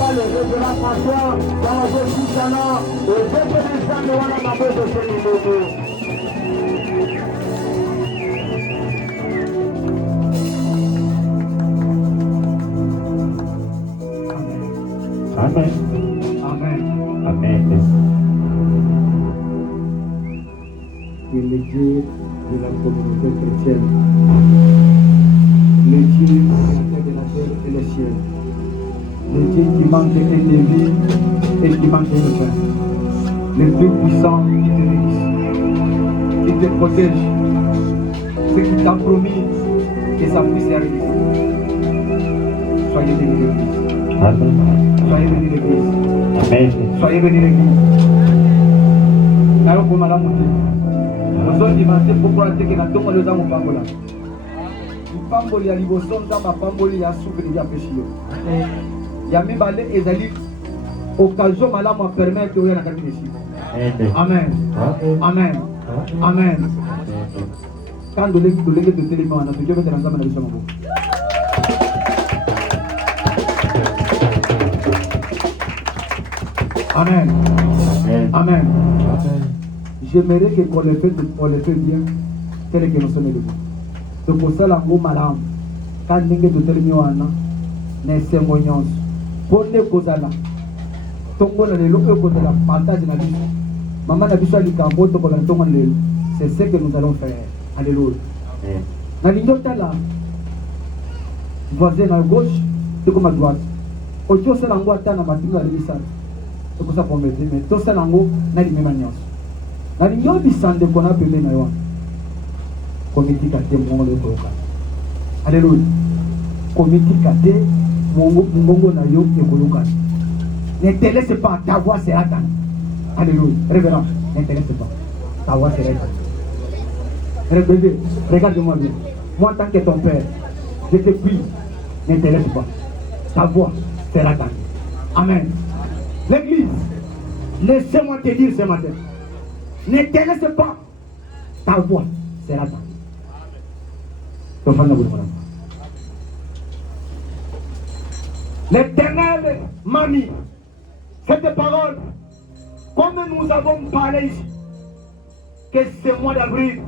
pas le révérend François, dans le Kusana, et dès que les gens ne vont pas de ce niveau. Amen. Amen. Amen. Il est le Dieu de la communauté chrétienne, le Dieu créateur de la terre et le ciel, le Dieu qui manque un de vie et qui manque de pain, le Dieu puissant qui te bénisse, qui te protège, ce qui t'a promis que ça puisse arriver. Soyez bénis l'Église. Amen. Soyez bénis l'Église. Amen. Soyez bénis l'Église. Alors, comme madame dit, nous sommes pourquoi la tête n'a pas le temps au Pambola. Le Pamboli a liboson dans ma Pamboli a souffert de péché. Il y a mis balai et zali. Occasion madame m'a permis de voir la cabine ici. Amen. Amen. Amen. Quand de l'église de téléphone, on a Dieu veut ensemble dans le sommet. Amen. Amen. J'aimerais que qu'on le fait bien, tel que nous sommes debout. Donc pour ça, la malam, quand nous sommes téléphone, nous sommes moyens. Pour les causes là, tongo na lelo eko de la partage na vie. Maman na biso ali kambo to ko na tongo na lelo. C'est ce que nous allons faire. Alléluia. Na lingota là, voisin à gauche, c'est comme à droite. Ojo c'est l'ango ata na matingo à l'isa. C'est pour ça qu'on met mais tout c'est l'ango na li même nyos. Na lingo bisande ko na pele na yo. Comité kate mongo le toka. Alléluia. Comité kate mongo na yo e koluka. Ne te laisse pas, ta voix sera dans. Alléluia. Révérend, ne te laisse pas. Ta voix sera dans. Regarde-moi bien. Moi, en tant que ton père, je te prie, ne te laisse pas. Ta voix sera dans. Amen. L'église, laissez-moi te dire ce matin. Ne te laisse pas. Ta voix sera dans. L'Éternel m'a mis cette parole, comme nous avons parlé ici, que ce mois d'avril,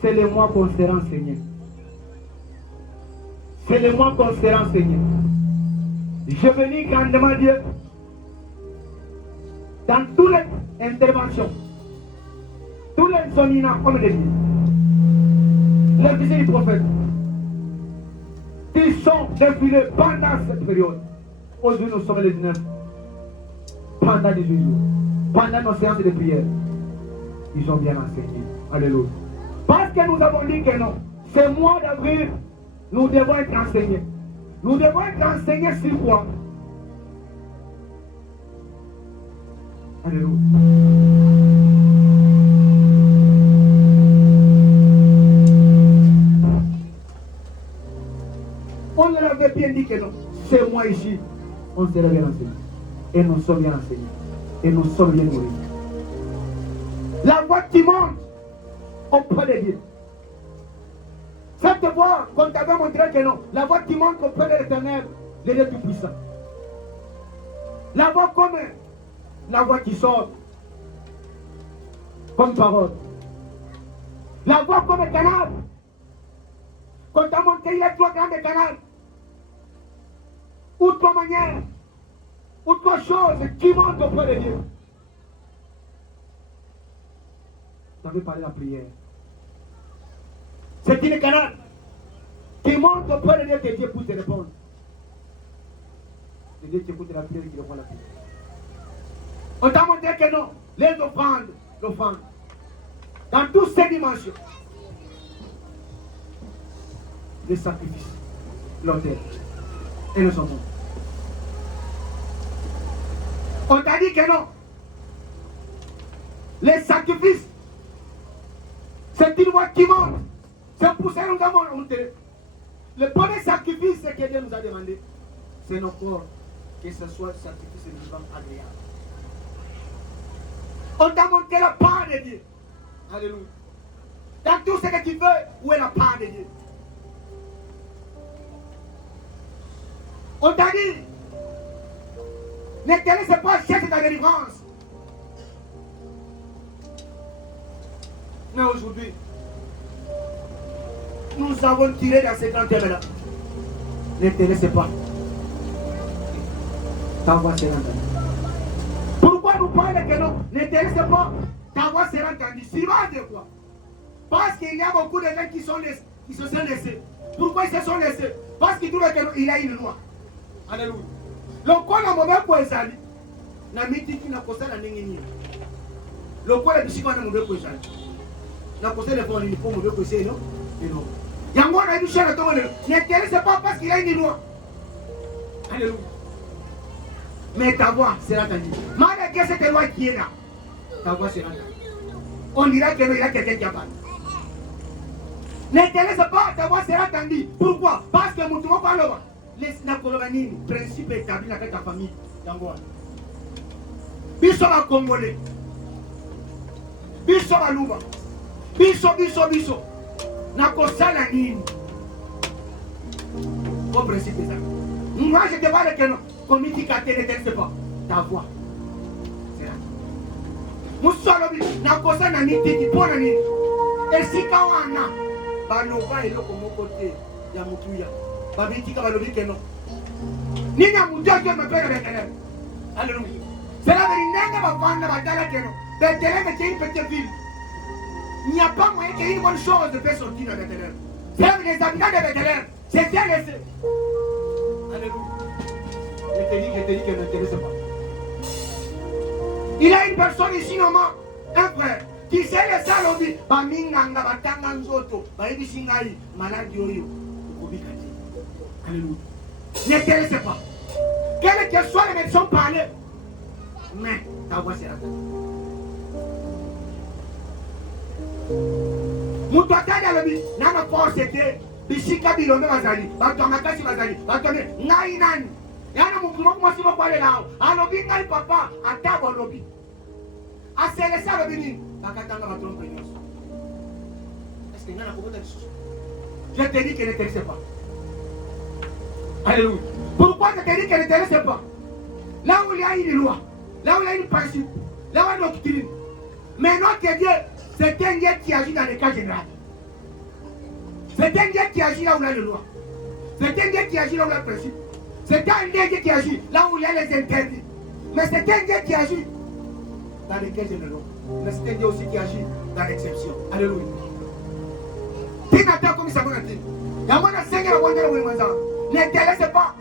c'est le mois qu'on sera enseigné. C'est le mois qu'on sera enseigné. Je bénis grandement Dieu dans toutes les interventions, tous les soninats, comme je dis, les visites du prophète, qui sont défilés pendant cette période. Aujourd'hui, nous sommes le 19. Pendant 18 jours, pendant nos séances de prière, ils ont bien enseigné. Alléluia. Parce que nous avons dit que non, ce mois d'avril, nous devons être enseignés. Nous devons être enseignés sur quoi? Alléluia. On leur avait bien dit que non, ce mois ici, on sera bien enseigné. Et nous sommes bien enseignés. Et nous sommes bien nourris. La voix qui monte auprès de Dieu. Cette voix qu'on t'avait montré que non. La voix qui monte auprès de l'Éternel, le Dieu Tout-Puissant. La voix comme la voix qui sort comme parole. La voix comme un canal. Quand t'as montré, il y a trois grands canaux. Ou trois manières. Autre chose qui monte auprès de Dieu. Vous avez parlé de la prière. C'est une canal qui monte auprès de Dieu que Dieu puisse répondre. C'est Dieu qui écoute la prière et qui répond à la prière. On t'a montré que non, les offrandes, l'offrande, dans toutes ces dimensions, les sacrifices, l'autel et le saumon. On t'a dit que non. Les sacrifices, c'est une voix qui monte. C'est pour ça que nous avons monté. Le premier sacrifice que Dieu nous a demandé, c'est nos corps, que ce soit le sacrifice vivant agréable. On t'a montré la part de Dieu. Alléluia. Dans tout ce que tu veux, où est la part de Dieu? On t'a dit Ne te laisse pas chercher ta délivrance. Mais aujourd'hui, nous avons tiré dans ces grands thèmes-là. Ne te laisse pas. Ta voix sera entendue. Pourquoi nous parlons que non? Ne te laisse pas. Ta voix sera entendue. Suivant de quoi? Parce qu'il y a beaucoup de gens qui se sont laissés. Pourquoi ils se sont laissés? Parce qu'ils trouvent qu'il a une loi. Alléluia. Lokola mobeko ezali na mitiki na kosala ndenge nini. Lokola bisika na mobeko ezali. Na kosala pour ni pour mobeko ezali non? Non. Yango na biso na tongo ne te laisse pas parce qu'il a une loi. Alléluia. Mais ta voix sera entendue. Malgré cette loi qui est là, ta voix sera entendue. On dira qu'il y a quelqu'un qui a parlé. Ne te laisse pas, ta voix sera entendue. Pourquoi? Parce que mon tour parle. Laisse-la colonie, principe établi dans ta famille. Biso va Congolais. Biso va Luba. Biso. Nakosala nini. Au principe c'est ça. Moi je te parle que non. Communicateur ne te laisse pas. Ta voix. C'est là. Musolobi, nakosala nini, pona nini. Esika wana. Baloba eloko moko te ya mutuya. Babitika balobi que non. Nini amudia Dieu me père Bethléem. Alléluia. C'est la vérité va vendre batala que non. Bethléem est une petite ville. Il n'y a pas moyen qu'il y ait une bonne chose de faire sortir de Bethléem. C'est les habitants de Bethléem. C'est bien laissé. Alléluia. Je te dis que ne te laisse pas. Il y a une personne ici, normalement, un frère, qui s'est laissé à l'objet. Baminganga, batanga nzoto, baebisingai, maladie oyo, ukubikati. Alléluia. Ne te laisse pas. Quel que soit les médecins parlés, mais ta voix sera faite. Moutouatani alobi, nana force était, bisika bilombe bazali, batomakasi bazali, batome, ngai nani. Yana mukuma kuma sima kwale lao, alobi ngai papa, atabo alobi. A se laisser alobi ni, bakatanga batrompe nyonso. Est-ce que nana kokota lisusu? Je te dis que ne te laisse pas. Alléluia. Pourquoi je te dis qu'elle ne te laisse pas? Là où il y a une loi, là où il y a une principe, là où il y a une doctrine. Mais notre Dieu, c'est un Dieu qui agit dans les cas généraux. C'est un Dieu qui agit là où il y a une loi. C'est un Dieu qui agit là où il y a le principe. C'est un Dieu qui agit là où il y a les interdits. Mais c'est un Dieu qui agit dans les cas généraux. Mais c'est un Dieu aussi qui agit dans l'exception. Alléluia. Tinata comme ça, mon ami. Yamana Seigneur, ne te laisse pas.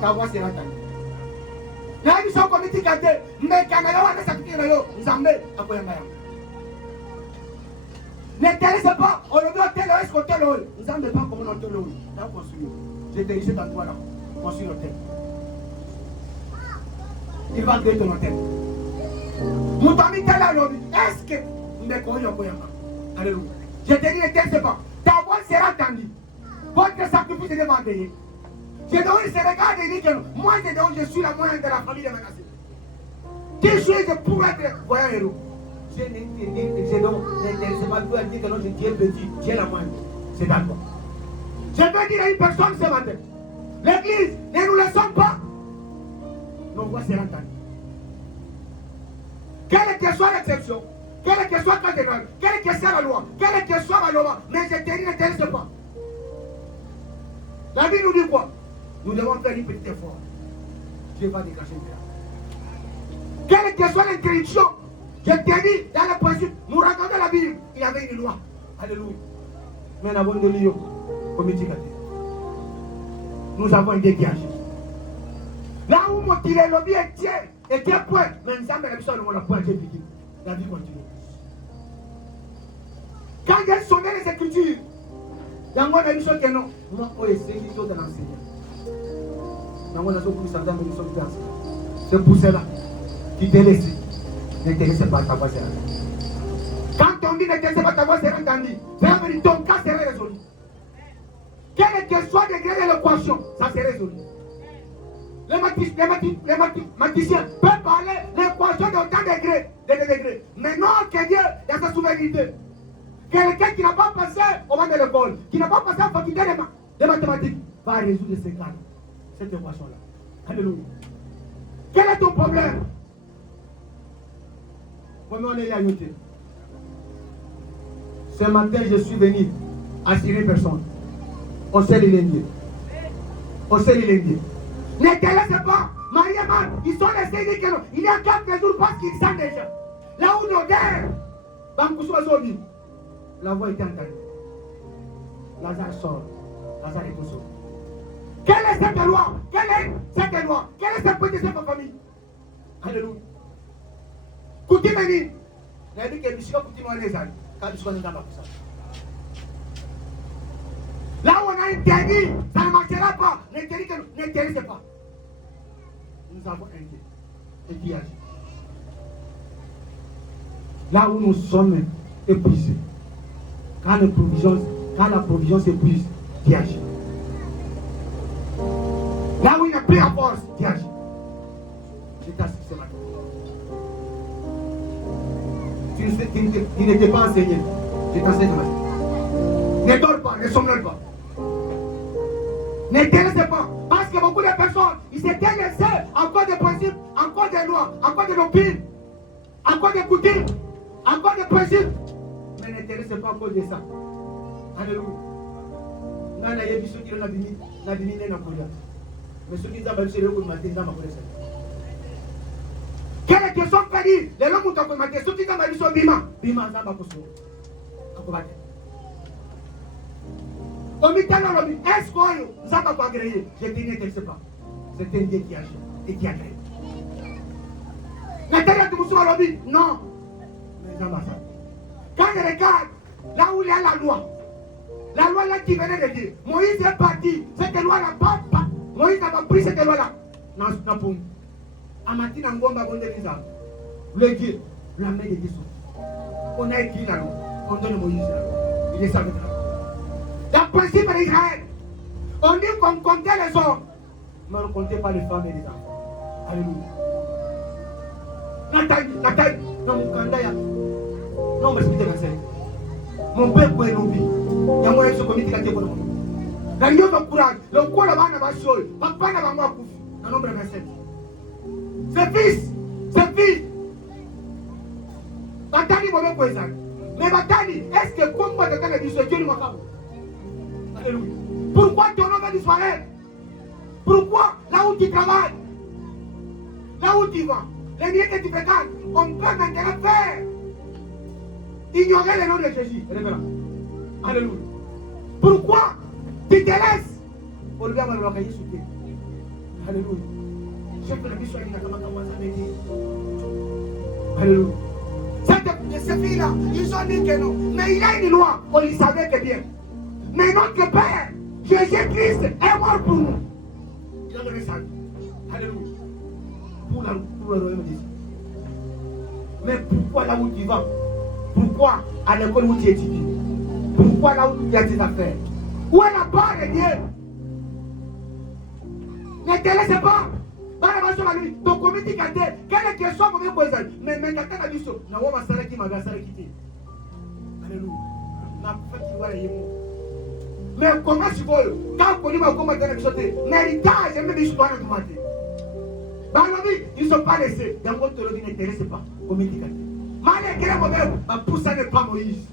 Ta voix sera entendue. La mission comité kate, mais Canada va ne s'appliquer là, Zambé, après Maya. Ne te laisse pas. On le doit tel est côté là. Zambé pas comme l'hôtel là. T'as construit. J'ai dirigé dans toi là. Construire l'hôtel. Il va créer ton hôtel. Mon ami tel là, est-ce que me connais au Koyama? Alléluia. Je te dis ne te laisse pas. Ta voix sera entendue. Votre sacrifice est demandé. Je dois se regarder et dire que moi, je suis la moyenne de la famille de Manassé. Qui suis-je pour être voyant héros? Je ne sais pas dire que non, je suis petit, j'ai la moyenne. C'est d'accord. Je veux dire à une personne ce matin, l'église, ne nous laissons pas. Nos voix seront entendues. Quelle que soit l'exception, quelle que soit la cathédrale, quelle que soit la loi, quelle que soit la loi, mais je te dis, ne te laisse pas. La Bible nous dit quoi? Nous devons faire une petite effort. Dieu va dégager le Quelle que soit l'interdiction, je te dis, dans le principe, nous regardons la Bible, il y avait une loi. Alléluia. Mais nous avons de l'eau, comme il dit. Nous avons un Dieu qui agit. Là où mon tiré lobby était point, mais nous avons le point, Dieu dit. La vie continue. Quand j'ai sonné les Écritures, dans mon émission que non, moi, je suis de l'enseignant. C'est pour cela qu'il te laisse. Ne te laisse pas ta voix sera entendue. Quand on dit ne te laisse pas ta voix sera entendue, ton cas sera résolu. Quel que soit le degré de l'équation, ça sera résolu. Les mathématiciens peuvent parler l'équation de tant de degrés. Mais non, que Dieu, il y a sa souveraineté. Quelqu'un qui n'a pas passé au banc de l'école, qui n'a pas passé à la faculté de mathématiques, va résoudre ces cas, cette équation-là. Alléluia. Quel est ton problème? Comment on est à noter? Ce matin, je suis venu assurer personne. On sait les lignes. On sait les lignes. Ne te laisse pas. Mariaman, ils sont laissés dire que non. Il y a 4 jours parce qu'ils sentent déjà. Là où l'odeur, la voix était entendue. Lazare sort. Lazare est tout seul. Quelle est cette loi? Quelle est cette loi? Quelle est cette petite famille? Alléluia. Koutimeni. Il a dit que Michel Koutimeni les amis. Quand ils sont dans la puissance. Là où on a interdit, ça ne marchera pas. N'interdisez pas. Nous avons un Dieu. Et qui agit. Là où nous sommes épuisés, quand la provision s'épuise, Dieu agit. Là où il n'y a plus la force, Dieu agit. Je t'assure ce matin. Tu n'étais pas enseigné. Je t'enseigne ce matin. Ne dors pas, ne somnole pas. Ne te laisse pas. Parce que beaucoup de personnes, ils s'étaient laissés encore des principes, encore des lois, encore des doctrines, encore des coutumes, encore des principes. Mais ne te laisse pas encore de ça. Alléluia. Nana yebi soki na bini na koya. Mais soki za ba sele ko matin za ma ko ça. Quelle question kadi? Les hommes ont commenté soki za ba biso bima za ba ko so. Akobate. Est-ce que nous avons pas agréé? Je dis ne te sais pas. C'est un Dieu qui agit et qui agrée. Non. Mais quand je regarde là où il y a la loi là qui venait de dire, Moïse est parti, cette loi là pas. Moïse n'a pas pris cette loi là. Non, Amati n'a pas de visa. Le Dieu, la main de Dieu. On a écrit la loi. On donne Moïse la loi. Il est savait. Le principe d'Israël, on dit qu'on comptait les hommes, mais on ne comptait pas les femmes et les enfants. Alléluia. Nathalie, non, mon candidat, non, mais c'est ce mon père, quoi, il y a moyen de se commettre la théorie. La lion de courage, le quoi là-bas n'a pas choisi, papa n'a pas moi couffé. Le nombre 27. C'est fils. Nathalie, mon père, mais Nathalie, est-ce que comme moi, je t'ai dit, ce Dieu ne m'a pas. Alléluia. Pourquoi ton nom va disparaître? Pourquoi là où tu travailles, là où tu vas, les liens que tu fréquentes, on peut maintenant faire ignorer le nom de Jésus. Alléluia. Pourquoi tu te laisses pour le bien de l'oreiller sous pied? Alléluia. Je peux le dire sur Alléluia. Ces filles-là, ils ont dit que non. Mais il y a une loi, on le savait que bien. Mais notre Père, Jésus-Christ, est mort pour nous. Il a donné sa vie. Alléluia. Pour le royaume des cieux. Mais pourquoi là où tu vas? Pourquoi à l'école où tu étudies? Pourquoi là où tu as tes affaires? Où est la part de Dieu? Ne te laisse pas. Dans la version de la nuit, ton comité canté, quelle question pour me poser? Mais quand tu as dit ça, je vais m'assurer qui m'a versé quitter. Alléluia. Je vais faire qui va. Mais comment tu veux? Quand on dit comment tu as sauté, méritage, même si tu dois le demander. Ils ne sont pas laissés. Dans votre lobby, ne te laisse pas. Comité canté. Malgré moi-même, ma pousse n'est pas Moïse.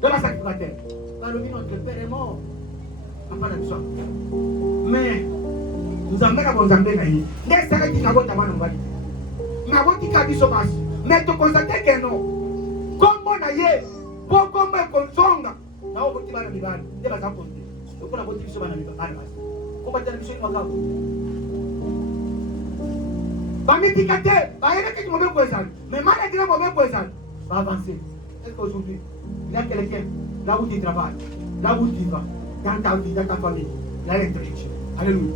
De la sacrificateur. Dans le notre père est mort. Mais nous avons un bon Zambé naïf. N'est-ce pas qui n'a pas de mal? Mais avant qu'il a dit ça, mais tu constates que non. Comme on a eu, pour comme on songe, na on peut dire mibali, nde baza konte. Donc on a voté sur bana mibali. Ko ba tana mission makabo. Ba mitikate, ba yene que tu m'avais posé. Mais malgré mauvais posé, va avancer. Est-ce qu'aujourd'hui, il y a quelqu'un là où tu travailles, là où tu vas, dans ta vie, dans ta famille, il y a l'interdiction. Alléluia.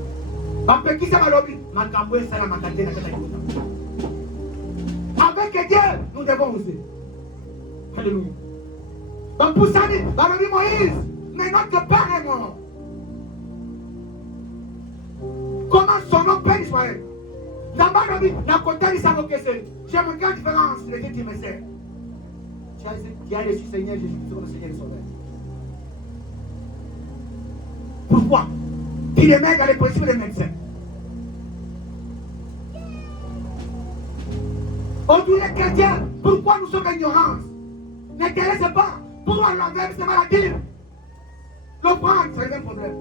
Ba pe qui ça va lobby, makambo et sala makate na kata yota. Avec Dieu, nous devons oser. Alléluia. Donc pour ça, Moïse, mais notre Père est mort. Comment son nom Père Israël? Là-bas, la côté de sa vocation. J'aime une grande différence de Dieu qui me sert. Tu as reçu Seigneur Jésus-Christ comme Seigneur et Sauveur. Pourquoi? Il est même dans les principes des médecins. Aujourd'hui, les chrétiens, pourquoi nous sommes ignorants? N'intéressez pas. Pourquoi l'envers, c'est maladie? Le prendre, c'est le même problème.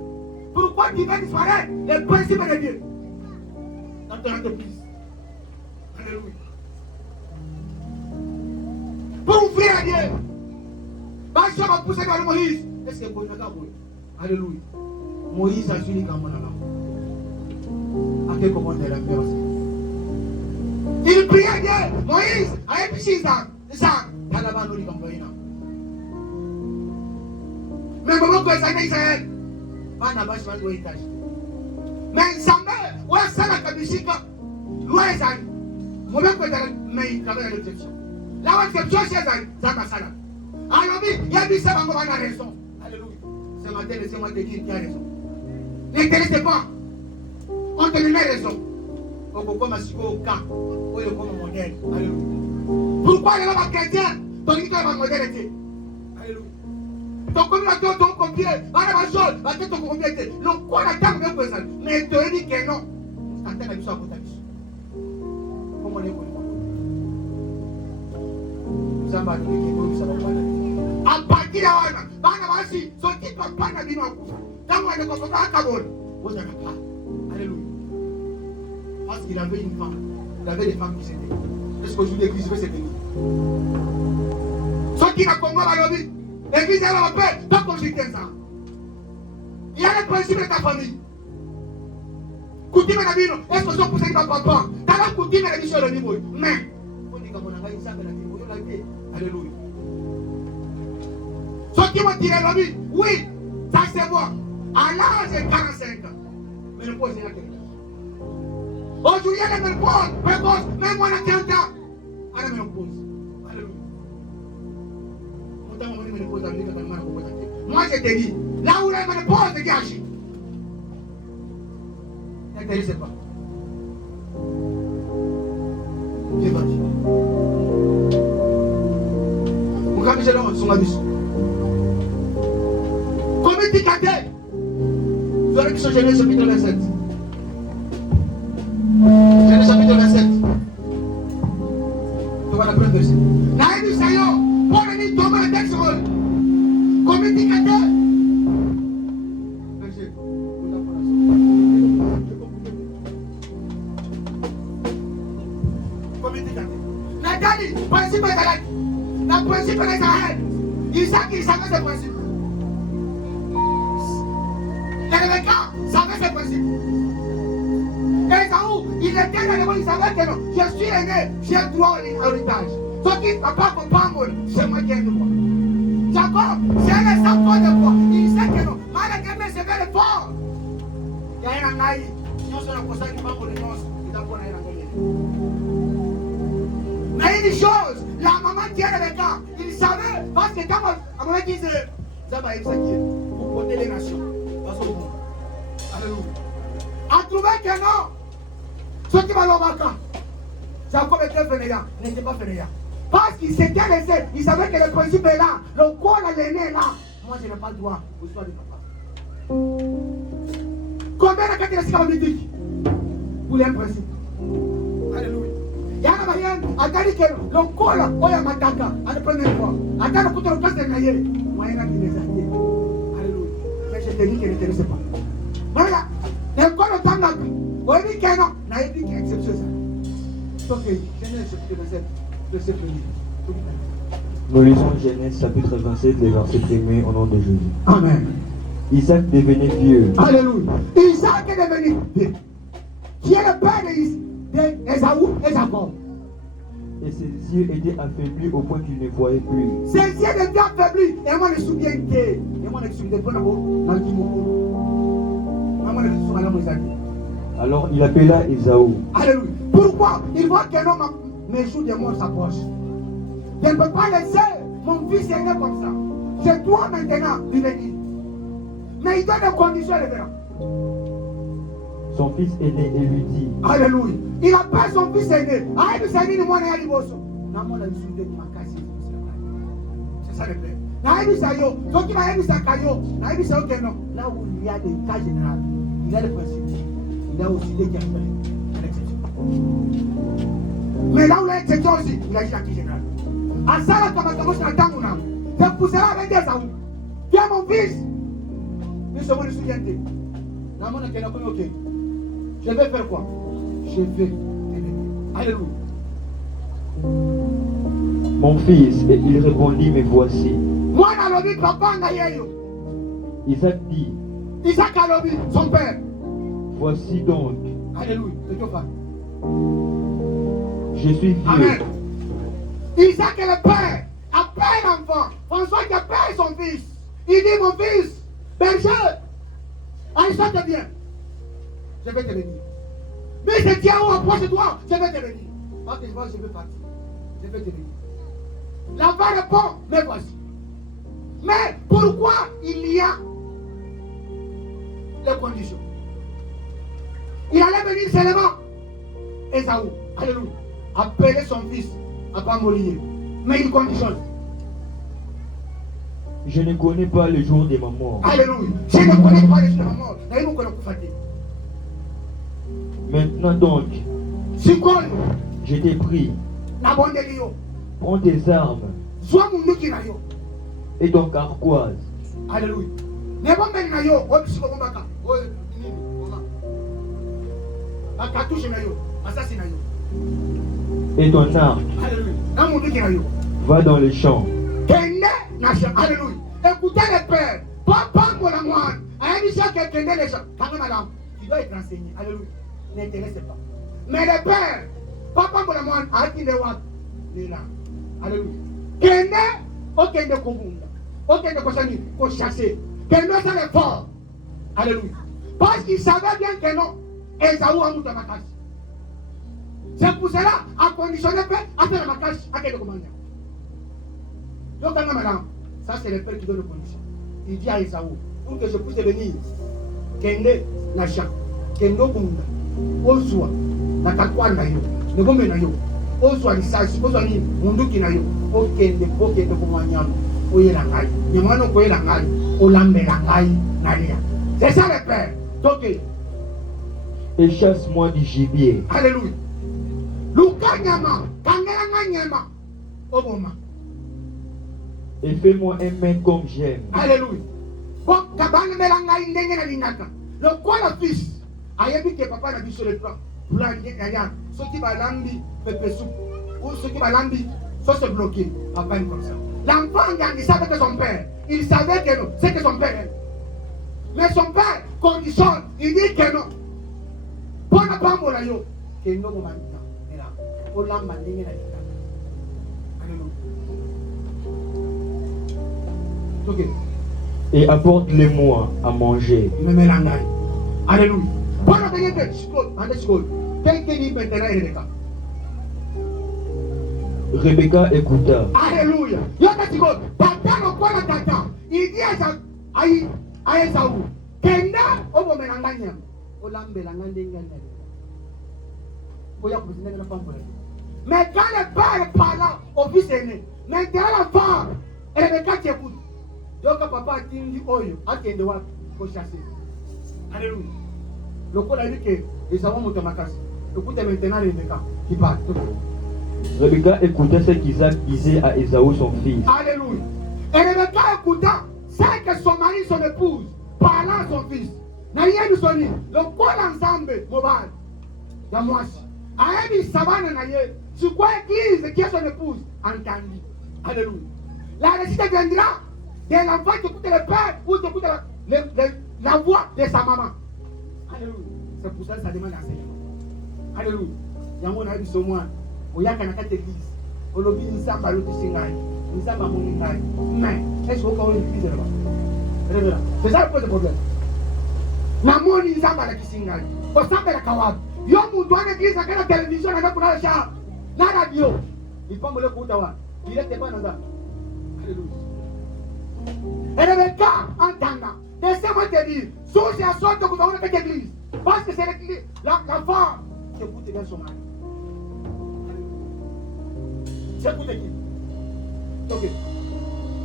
Pourquoi tu vas disparaître les principes de Dieu dans ton entreprise? Alléluia. Pour ouvrir à Dieu. Bâche va pousser vers Moïse. Est-ce que vous avez vu? Alléluia. Moïse a suivi comme mon ami. À quel moment de la paix aussi? Il prie à Dieu. Moïse a épicé ça. T'as là-bas nous comme voyez. Mais moment que ça n'est Israël. Pas n'a pas choisi au étage. Mais ça me, ouais, ça la musique. Loin ça. Moment que ça mais il travaille à l'exception. Là où l'exception c'est ça ça ça. Alors il y a dit ça va avoir raison. Alléluia. Ce matin laissez-moi te dire qui a raison. N'intéressez pas. On te donne raison. On peut comme au camp. Ou le comme modèle. Alléluia. Pourquoi les hommes chrétiens t'ont dit que la modernité? Alléluia. Ton communauté, ton copier, la chose, la tête, ton copier. Donc, quoi la table de personne? Mais tu as dit que non. C'est la tête à côté. Comment on est connu? Nous avons dit que nous avons pas. À partir de là, on a dit, ce qui ne peut pas nous dire, dans le comportement à Kabul, vous n'avez pas. Alléluia. Parce qu'il avait une femme. Il avait des femmes qui s'étaient. Est-ce qu'aujourd'hui l'église veut s'éteindre? Ceux qui n'ont pas Congo, l'église est la paix, donc on se tient ça. Il y a le principe de ta famille. Coutume de la vie, est-ce que c'est pour ça que papa? T'as la coutume de la vie sur le niveau. Mais, on dit que mon ami, ça, alléluia. Ceux qui vont tirer la vie, oui, ça c'est bon. À l'âge de 45 ans, mais le pose est la question. Aujourd'hui, il y a des précoces, même moi, à 40 ans, à la même pause. Alléluia. Moi je te dis, là où la ménopause est gâchée, n'intéressez pas. Dieu va dire. Vous avez là son avis. Combien de cadets? Vous aurez vu sur Genèse chapitre 27. Genèse chapitre 27. Tu vas la prendre verset. Naïm Isaïo. Pour venir tomber le texte, combien de cadets? Combien de cadets? Nathalie, principe d'Israël. Le principe d'Israël. Isaac, il savait ce principe. Rebecca savait ce principe. Esaü, il était dans le monde, il savait que non. Je suis aîné, j'ai droit à l'héritage. Ce qui ne peut pas comprendre, c'est moi qui ai le droit. Jacob, c'est un exemple de foi. Il sait que non. Malgré mes sévères efforts, il y a un anaï. Nous sommes pour ça qu'il va pour les noces. Il va pour la mais une chose, la maman qui est Rebecca, il savait, parce que quand on maman disait, ça va être ça qui est, pour porter les nations. Alléluia. A trouvé que non. Ce qui va l'embarquer. Jacob était fainéant, n'était pas fainéant. Parce qu'il s'était laissé, il savait que le principe est là, le corps de l'aîné est là. Moi je n'ai pas le droit au soir du papa. Combien de caractéristiques politiques pour les principes? Alléluia. Il y a un moyen, à dire que le corps là, on y a mataka, à la première fois. À dire que le cas de Naïe, moyen de les alliés. Alléluia. Mais je te dis qu'elle n'intéresse pas. Voilà, le corps de Tanaka, on dit que non, Naïe dit qu'il y a exception ça. Ok, Genèse chapitre 27, verset 1er. Nous lisons Genèse chapitre 27, les versets 1er au nom de Jésus. Amen. Isaac devenait vieux. Alléluia. Isaac est devenu vieux. Qui est le père d'Ésaü et Jacob. Et ses yeux étaient affaiblis au point qu'il ne voyait plus. Ses yeux étaient affaiblis. Et moi, je me souviens que. Et moi, je me souviens que. Alors il appela Ésaü. Alléluia. Pourquoi? Il voit que non, mes jours de mort s'approchent. Je ne peux pas laisser mon fils aîné comme ça. Je dois maintenant lui venir. Mais il donne des conditions différentes. Son fils aîné et lui dit. Alléluia. Il appelle son fils aîné. C'est ça le père. Là où il y a des cas généraux, il y a le principe. Il y a aussi des cas l'exception. Mais là où il y a c'est Dieu aussi. Il agit à qui général. À ça, là, comme je suis dans le temps, je pousserai avec Esaü. Tu es mon fils. Nous sommes les souviens-toi. Je vais faire quoi? Je vais t'aimer. Alléluia. Mon fils, et il répondit, me voici. Moi, je papa, Isaac dit, Isaac a dit, son père. voici donc. Alléluia. Je suis vieux. Amen. Isaac est le père. Appelle l'enfant. François qui appelle son fils. Il dit, mon fils, berger, Isaac vient. Je vais te bénir. Mais c'est Dieu où approche-toi, je vais te bénir. Parce que je vais partir. Je vais te bénir. L'enfant répond, mais voici. Mais pourquoi il y a les conditions? Il allait venir seulement Esaü. Alléluia. Appeler son fils à pas mourir. Mais il conditionne. Je ne connais pas le jour de ma mort. Alléluia. Je ne connais pas le jour de ma mort. D'ailleurs, nous connaissons pas. Maintenant donc, Si quoi? je t'ai pris. La bonne de Lio. Prends tes armes Soit mon qui n'a yo. et ton carquoise. Alléluia. Ne bon ben na yo. O bisi ko baka. O nini? Comment? Baka touche na yo. Assassin na yo. Et ton arc. Alléluia. Na mon qui na yo. Va dans les champs. Kende na cha. Alléluia. Écoutez les pères. Papa mon amour. A dit ça que kende les gens. Quand madame, il doit être enseigné. Alléluia. N'intéresse pas. Mais les pères, papa mon amour, a dit les wat. Alléluia. Kende, ok de kobunda. Ok de kosani, ko chasser. Kende ça les fort. Alléluia. Parce qu'il savait bien que non. Esaü a monté ma casse. C'est pour cela, à conditionner paix, à faire ma casse, à quel commandement. Donc, madame, ça c'est le père qui donne les conditions. Il dit à Esaü, pour que je puisse venir, Kende, la chat, Kendo Bunda, Ozua, la Kakwa Nayo, le Bombe Nayo, Ozua, l'Issasi, Ozua, Munduki Nayo, Okende, Okende, Komanyam, Oyelangai, Yamano Koyelangai, Olambe Langai, Naria. C'est ça le père. Donc, Et chasse-moi du gibier. Alléluia. Lukanyama, Kangeranganyama, Oboma. Et fais-moi un maître comme j'aime. Alléluia. Bon, Kabane Melangai Nengena Linaka. Le quoi la fils a vu que papa n'a vu sur le plan. Blanc, ceux qui balambi, pépé soupe. Ou ceux qui balambi, ça se bloqué. Papa est comme ça. L'enfant, il savait que son père. Il savait que non. C'est que son père est. Mais son père conditionne. Il dit que non. Pour ne pas mourir, que non, mon mari. Pour l'âme, Alléluia. Ok. Et apporte-les-moi à manger. Alléluia. Pendant que quelqu'un dit maintenant Rebecca. Rebecca écouta. Alléluia. Il dit à Esaü, Kenda, au moment d'engagner, au lambe l'engagner. Mais quand le père parla au fils aîné, maintenant la femme, Rebecca t'écoute. Donc papa a dit, oyo, a kende wa, faut chasser. Alléluia. Le col a dit que les avons monté ma casse. Écoutez maintenant Rebecca qui parle. Rebecca écoutait ce qu'Isaac disait à Esaü son fils. Alléluia. Et Rebecca écouta ce que son mari, son épouse, parlant à son fils. N'a rien de son lit. Le col ensemble, mobile. Dans moi. A un savane naïe. Sur quoi église qui est son épouse entendit. Alléluia. La récite viendra de l'enfant qui écoute le père ou qui écoute la voix de sa maman. Alléluia. C'est pour ça que ça demande enseignement. Alléluia. Yango na biso mwa. Oyaka na kati église. Olobi nzamba lotu singai. Nzamba moni ngai. Mais est-ce qu'on peut l'église là-bas? C'est ça le pose problème. Na moni nzamba la kisingai. Osamba la kawab. Yo mutu ana église na kana télévision na kuna la cha. Na radio. Il peut me le kuta wa. Il était pas dans ça. Alléluia. Et Rebecca entendant. Laissez-moi te dire, sous ces sortes que vous avez fait l'église, parce que c'est l'église, la femme qui écoute bien son mari. C'est écoute qui? Ok.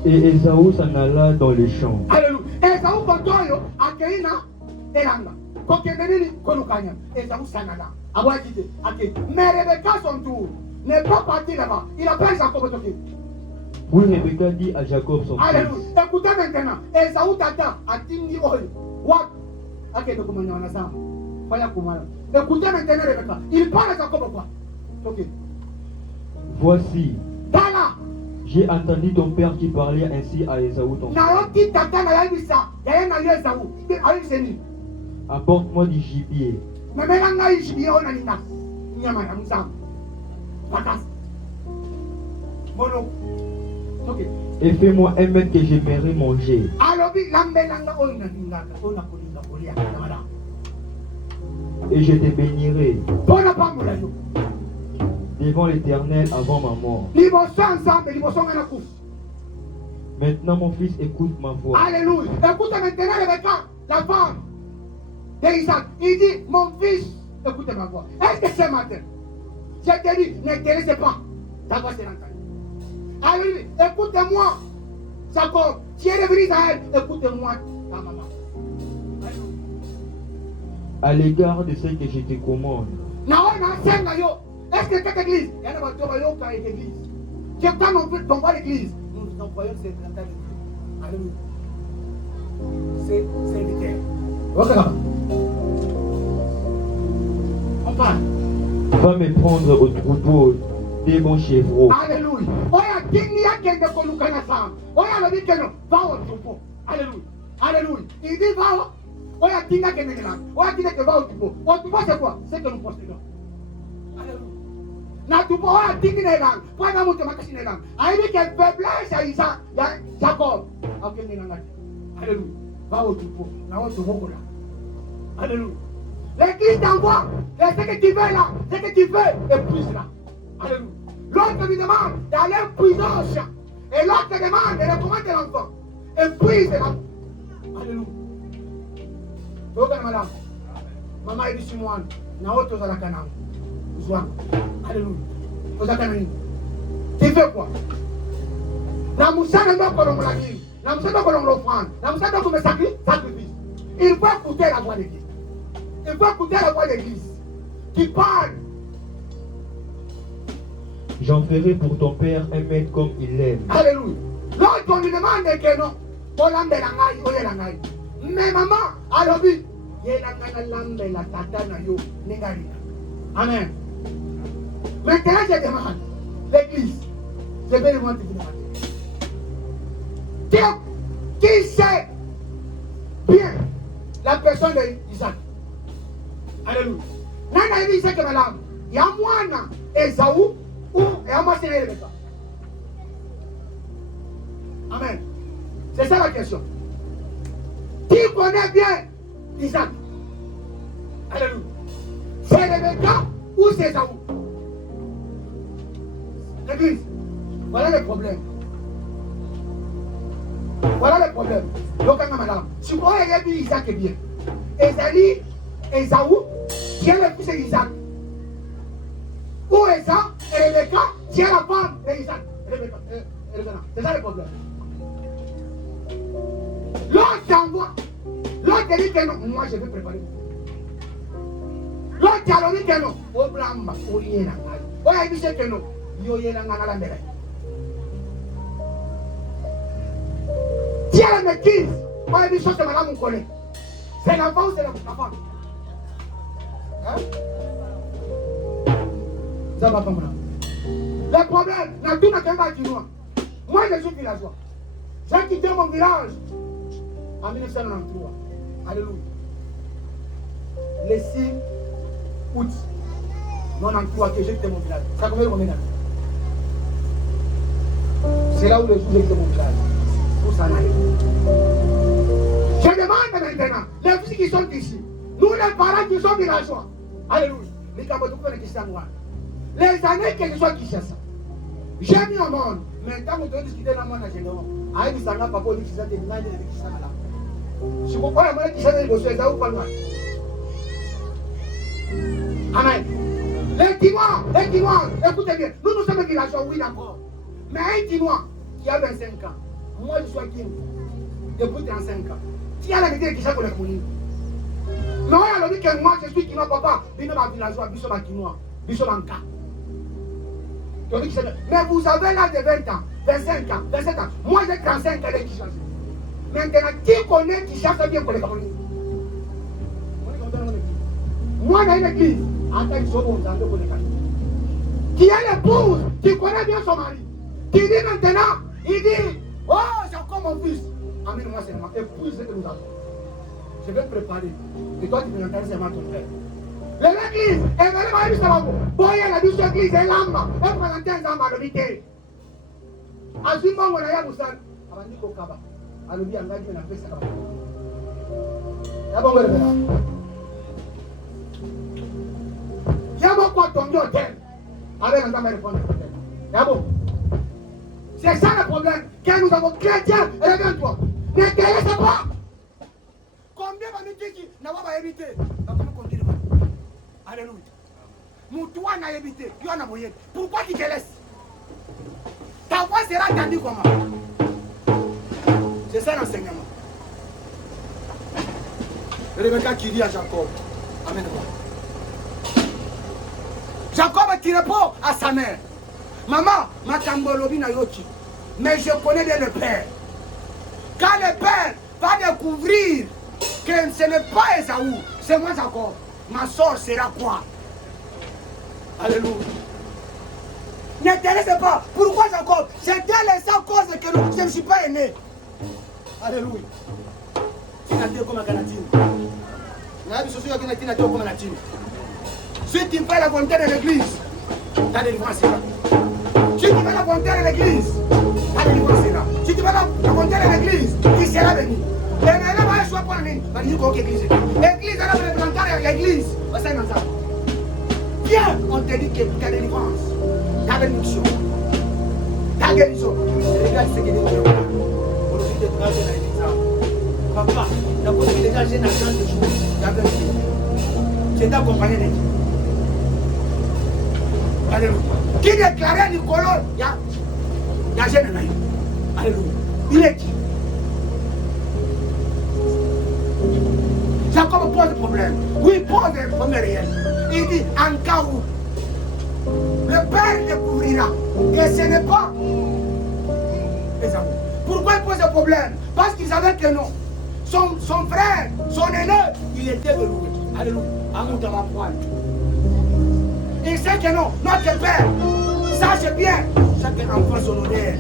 Et Esaü s'en alla dans les champs. Alléluia. Esaü kontoyo akeina elanga. Kokendenini konukanya. Esaü s'en alla. Awa dit, ok. Mais Rebecca son tour. n'est pas parti là-bas. Il appelle Jacob. Oui, Rebecca dit à Jacob son fils. Alléluia. Écoutez maintenant. Esaü tata a tindi oyo. What? Ok, donc on a ça. Écoutez maintenant Rebecca. Il parle à Jacob quoi? Ok. Voici, Dala. j'ai entendu ton père qui parlait ainsi à Esaü ton fils. Naoti tata na yabisa. Yaya na Esaü. Ayi seni. Apporte-moi du gibier. Mais maintenant il gibier on a nina. Nyama ya musa. Patas. Mono. Ok. Et fais-moi un mets que j'aimerais manger. Alobi lambe langa on a nina. On a kolinga kolia. Namala. Et je te bénirai Bona pamula yo. devant l'Éternel avant ma mort. Liboso ensemble, liboso ngana kufu. Maintenant, mon fils, écoute ma voix. Alléluia. Écoute maintenant Rebecca, la femme d'Isaac. Il dit, mon fils, écoute ma voix. Est-ce que ce matin, je te dis, n'intéressez pas ta voix c'est l'entendre. Alléluia. Écoute-moi, Jacob. Tu es revenu Israël, écoute-moi ta maman. À l'égard de ce que je te commande. Est-ce que cette église, il y en a qui ont une église. Tu es pas non plus ton l'église. Nous envoyons ces 30 ans de Alléluia. C'est l'éternel. On parle. Va me prendre au troupeau de mon chevreau. Alléluia. Oya tingi ya kende kolukana sana. Oya lobi keno va au troupeau. Alléluia. Alléluia. Il dit va. Oya tinga kende là. Oya tinga que va au troupeau. Au troupeau c'est quoi? C'est que nous possédons. Alléluia. Na troupeau oya tingi na lang. Pour na mutu makasi na lang. Aïe que faiblesse à Isaac, ya Jacob. Akende na ngati. Alléluia. Va au troupeau. Na au troupeau là. Alléluia. L'église t'envoie. Et ce que tu veux là, ce que tu veux, épuise là. Alléluia. L'autre lui demande d'aller en puissance. Et l'autre demande de recommander l'enfant. Épuise là. Alléluia. Donc, madame, maman est dit sur moi, na autre à la canam. Alléluia. Aux akanani. Tu fais quoi? Na moussa n'a pas qu'on la vie. Na moussa n'a pas qu'on l'offrande. Na moussa n'a pas qu'on sacrifice. Il faut écouter la voix de Dieu. Il faut écouter la voix de l'Église qui parle. J'en ferai pour ton père un maître comme il l'aime. Alléluia. Lorsqu'on lui demande que non, on l'ambe la ngaï, on est la ngaï. Mais maman, alors oui, il y a l'ambe la tata na yo, négari. Amen. Maintenant, je demande, l'Église, je vais demander de demander. Qui sait bien la personne d'Isaac? Alléluia. Nana dit que madame, il y a moi, Esaü, ou il y a moi, c'est Rebecca. Amen. C'est ça la question. Qui connaît bien Isaac? Alléluia. C'est Rebecca ou c'est Esaü? L'église. Voilà le problème. Voilà le problème. Donc, madame, si vous avez dit Isaac est bien, Esaü, qui est le fils d'Isaac. Ou Esaü et Rebecca, qui est la femme d'Isaac. C'est ça le problème. L'autre t'envoie. L'autre dit que non, moi je vais préparer. L'autre dit que non. Au blanc, au yéna. Il dit que non. Yo yéna ngana la. Tiens la maîtrise. Moi je dis que madame on connaît. C'est l'enfant ou c'est la femme? Hein? Ça va pas mal. Le problème, n'a tout n'a qu'un pas du noir. Moi je suis villageois. J'ai quitté mon village en 1993. Alléluia. Le 6 août 1993 que j'ai quitté mon village. Ça combien combien d'années? C'est là où le jour j'ai quitté mon village. Pour s'en aller. Je demande maintenant, les filles qui sont ici, nous les parents qui sont villageois. Alléluia. Les années que je sois qui cherchent. J'ai mis au monde. Mais quand vous devez discuter dans le monde, je dis non. Aïe, ça n'a pas beau dire que c'est une année de ça là. Je comprends la monnaie qui s'est négociée, ça ou pas loin. Amen. Les Tinois, écoutez bien. Nous sommes villageois, oui, d'accord. Mais un Tinois qui a 25 ans, moi je suis à Kim, depuis 35 ans. Qui a la vérité qui s'est collé pour lui? Mais on a dit que moi je suis Tinois, papa. Il n'est pas villageois, il est Tinois, il est Tinois. Mais vous avez l'âge de 20 ans, 25 ans, 27 ans. Moi j'ai 35 ans qui change. Maintenant, qui connaît qui cherche bien pour les Camerounais? Moi dans une église, qui a l'épouse, qui connaît bien son mari, qui dit maintenant, il dit, oh, c'est encore mon fils. Amène-moi seulement, épouse ce que nous avons. Je vais préparer. Et toi, tu peux entendre seulement ton frère. L'église, elle va aller voir boy, elle a dit cette église, elle l'a, elle présente un zamba de vité. À ce moment, on a eu ça. On a dit qu'au Kaba, à l'objet, on a dit qu'on a fait ça. D'abord, on va le il y a beaucoup de tomber au thème. Avec un zamba de répondre au thème. D'abord, c'est ça le problème. Quand nous avons chrétiens, reviens-toi. Ne te laisse pas. Combien de minutes n'a pas évité? Alléluia. Moutoua n'a évité. Pourquoi tu te laisses? Ta voix sera entendue comment? C'est ça l'enseignement. Rebecca qui dit à Jacob. Amen. Jacob a tiré pour à sa mère. Maman, ma tambolobi na yoki. Mais je connais bien le père. Quand le père va découvrir que ce n'est pas Esaü, c'est moi Jacob. Ma soeur sera quoi? Alléluia. Ne te laisse pas. Pourquoi Jacob? C'était les seules causes que je ne suis pas aimé. Alléluia. Tu n'as dit comme un Canadien. Si tu fais la volonté de l'église, ta délivrance est là. Si tu fais la volonté de l'église, ta délivrance est là. Si tu fais la volonté de l'église, tu seras béni. Et maintenant, je ne suis pas béni. Je vais dire l'église. L'église, elle a représenté l'église. Viens, on te dit que ta délivrance, ta bénédiction, ta guérison. Regarde ce que Dieu dit. Aujourd'hui, tu travailles dans l'église. Papa, tu as posé déjà jeune à 30 jours. Tu as béni. Tu es accompagné de qui? Alléluia. Qui déclarait Nicolas? Il y a jeune naïf. Alléluia. Il est qui? Jacob pose le problème. Oui, pose le problème réel. Il dit, en cas où le père découvrira que ce n'est pas les amis. Pourquoi il pose le problème? Parce qu'il savait que non. Son frère, son aîné, il était verrouillé. Alléluia. Amour dans ma poêle. Il sait que non, notre père, sache bien, chaque enfant son honneur.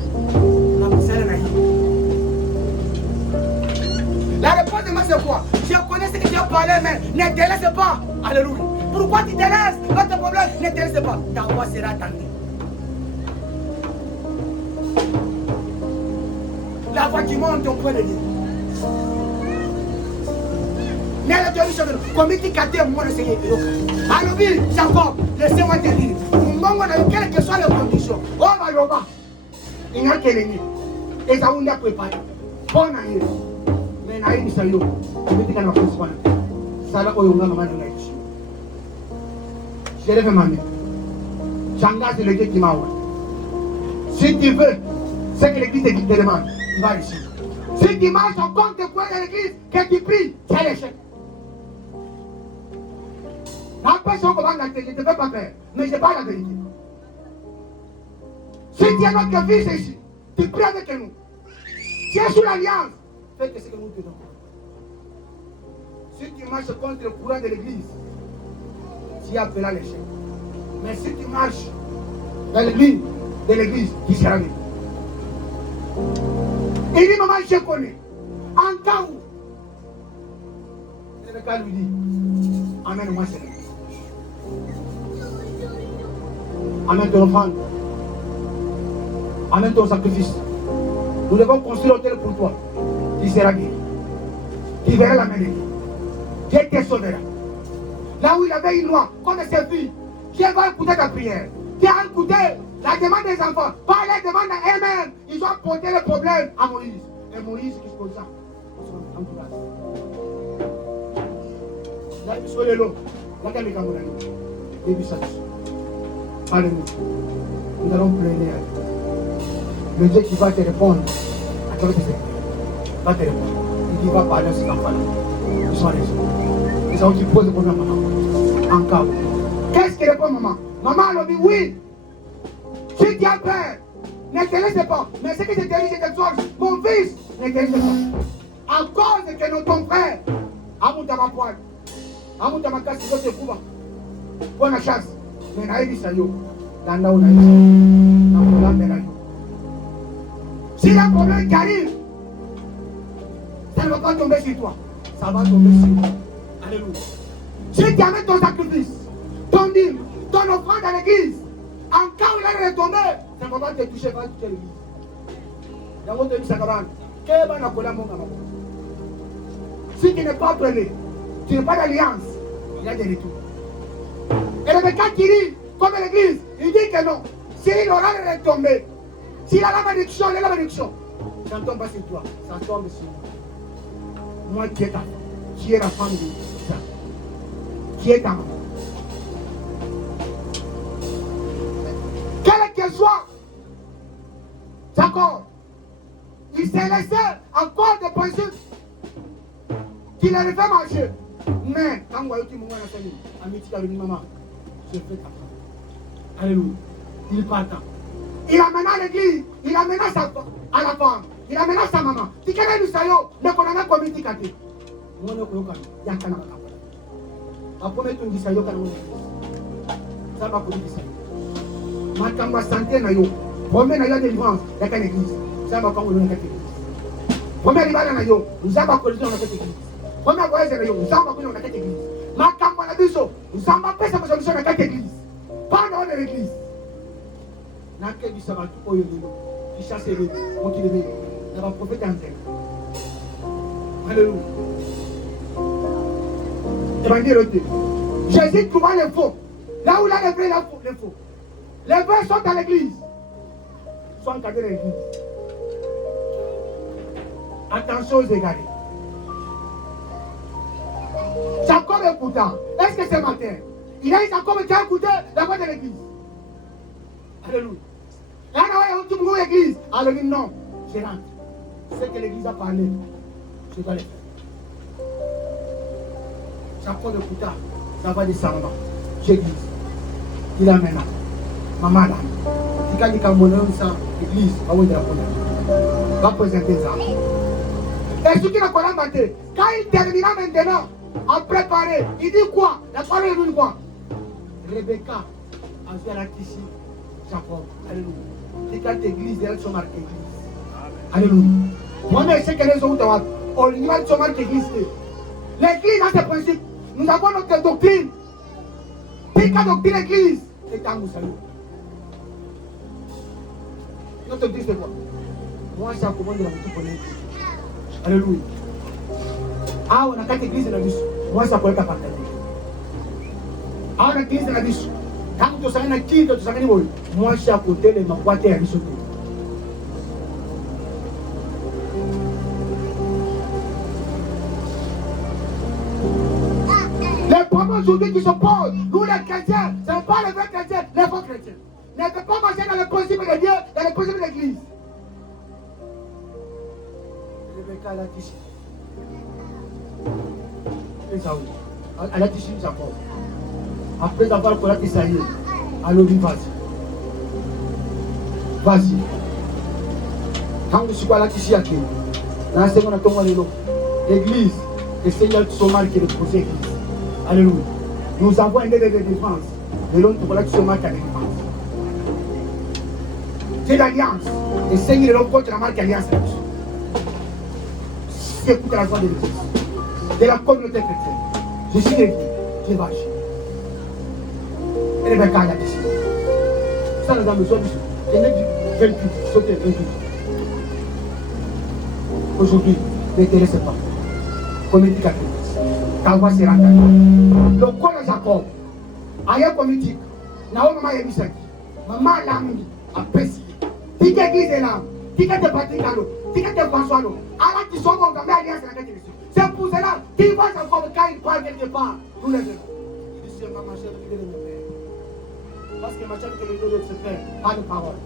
La réponse de moi c'est quoi? Je connais ce que tu as parlé, mais ne te laisse pas. Alléluia. Pourquoi tu te laisses? Notre problème, ne te laisse pas. Ta voix sera attendue. La voix qui monte au point de Dieu. Mais le Dieu dit, comme il dit qu'à Dieu, moi, le Seigneur. Alléluia, Jacob, laissez-moi te dire. Quelles que soient les conditions, oh, Mayoba, il n'y a que l'ennemi. Et ça, on a préparé. Bon année. Mais il y a une salut. Je vais te dire la principale. Ça, là, on a maman de la vie. Je lève ma main. J'engage le Dieu qui m'a ouvert. Si tu veux, c'est que l'église te demande. Tu vas ici. Si tu marches en compte de quoi de l'église, que tu pries, c'est l'échec. La personne comment la tête, je ne te fais pas peur, mais je parle la vérité. Si tu es notre fils ici, tu pries avec nous. Tu es sous l'alliance, fais que ce que nous te donnons. Si tu marches contre le courant de l'église, tu appelleras l'échec. Mais si tu marches dans l'église, tu seras libre. Il dit, maman, je connais. En cas où, le gars lui dit, amène-moi Seigneur. Amène ton offrande. Amène ton sacrifice. Nous devons construire l'autel pour toi. Tu seras guéri. Tu verras la main de Dieu. Dieu te sauvera. Là où il avait une loi, comme ses filles, Dieu va écouter ta prière. Dieu a écouté la demande des enfants. Pas les demandes à eux-mêmes. Ils ont porté le problème à Moïse. Et Moïse, qu'est-ce qu'on ça? Là, il faut le long. Là, il y a les Camerounais. Et puis ça. Alléluia. Nous allons pleurer. Le Dieu qui va te répondre à travers tes services va te répondre. Il va parler à ses enfants. Ils sont les gens qui posent le problème à maman. En cas où. Qu'est-ce qui répond maman? Maman elle dit oui. Si tu as peur, ne te laisse pas. Mais ce que je te dis, je t'exhorte, mon fils, ne te laisse pas. À cause que ton frère, Amoutama Poil, Amoutama Kassi, te Kuba, bonne chance. Mais naïvi ça yo, dans la naïvi. Si y a un problème qui arrive, ça ne va pas tomber sur toi, ça va tomber sur toi. Alléluia. Si tu amènes ton sacrifice, ton dîme, ton offrande à l'église, en cas où il est retombé, ça ne va pas te toucher, pas toucher l'église. Dans votre vie, ça va. Si tu n'es pas prêné, tu n'es pas d'alliance, il y a des retours. Et le mec qui dit, comme l'église, il dit que non. S'il aura retombé, s'il a la malédiction, il a la malédiction. Ça ne tombe pas sur toi, ça tombe sur moi. Moi qui est ta femme, qui est la femme de ça, qui est ta maman. Quel que soit Jacob, il s'est laissé encore des principes qu'il avait fait marcher. Mais quand vous voyez que mon ami qui a dit maman, je fais ta femme. Alléluia. Il part. Il amena à l'église, il amena à la femme, il amena sa maman. Si quelqu'un nous sayo, ne connaît pas comment il dit. Moi, ne connais pas. Il y a qu'un homme. Après, tu dis sayo, ça va pour dire ça. Ma kamba santé na yo. Premier na yo délivrance, il y a qu'une église. Ça va comme on a église. Premier rival na yo, nous avons collision dans cette église. Premier voyage na yo, nous avons collision dans cette église. Ma kamba na biso, nous avons pas cette solution dans cette église. Pas dans l'église. N'a que du sabbat au lieu qui chasse les on qui les n'a pas prophète en terre. Alléluia. Évangile. Jésus trouva les faux. Là où il a les vrais, les faux. Les vrais sont à l'église. Sont encadrés dans l'église. Attention aux égarés. Jacob écouta. Est-ce que ce matin, il a dit Jacob qui a écouté la voix de l'église? Alléluia. Là, on a l'église. Alors, non, je rentre. Ce que l'église a parlé, je dois le faire. Jacob écouta la voix de sa maman. J'église. Il a maintenant. Maman là. Si quand il y a un bonhomme, ça, l'église, va vous dire va présenter ça. Et ce qui n'a pas maté, quand il termina maintenant à préparer, il dit quoi? La parole est dit quoi? Rebecca a fait la tissu. Jacob, alléluia. C'est quand l'église, elles sont marquées église. Alléluia. Moi-même, je sais que les autres, on y va sont marquées église. L'église a ses principes. Nous avons notre doctrine. C'est la doctrine l'église. C'est un moussalou. Notre doctrine, c'est quoi? Moi, je suis à commande de la boutique pour l'église. Alléluia. Ah, on a quatre églises dans la bus. Moi, ça peut être à partager. Ah, on a église dans la bus. Quand tu sais un qui, tu sais un niveau. Moi, je suis à côté de ma boîte à mission. Les problèmes aujourd'hui qui se posent, nous les chrétiens, ce n'est pas les vrais chrétiens, les faux chrétiens. Ne peut pas marcher dans les principes de Dieu, dans les principes de l'église. Rebecca l'a dit. Elle a dit Jacob. Après avoir collé Isaïe, alors lui vas-y. Vas-y. Quand je suis là, ici, dans ce qu'on a l'église, le Seigneur sont marqués de poser l'église. Alléluia. Nous avons un délai de défense. Et l'autre, voilà qui se marque à la défense. C'est l'alliance. Le Seigneur est contre la marque alliance. Écoute la voix de l'église, de la communauté chrétienne. Je suis l'église, je vais agir. Et les mecs à la décision. Ça, nous avons besoin de ça. Et les 28, sauter 28. Aujourd'hui, ne te laisse pas. Communauté catholique. Ta voix sera entendue. Le corps de Jacob, ailleurs communauté, Naomi m'a émis ça. Maman l'a mis à préciser. Si tu église est là, si tu es Patrick Allo, si tu es François Allo, alors tu sois bon, tu as alliance avec l'église. C'est pour cela, tu vas encore quand il parle quelque part, nous les verrons. Il dit, c'est ma chère, tu veux le faire. Parce que ma chère, que les deux se faire, pas de parole.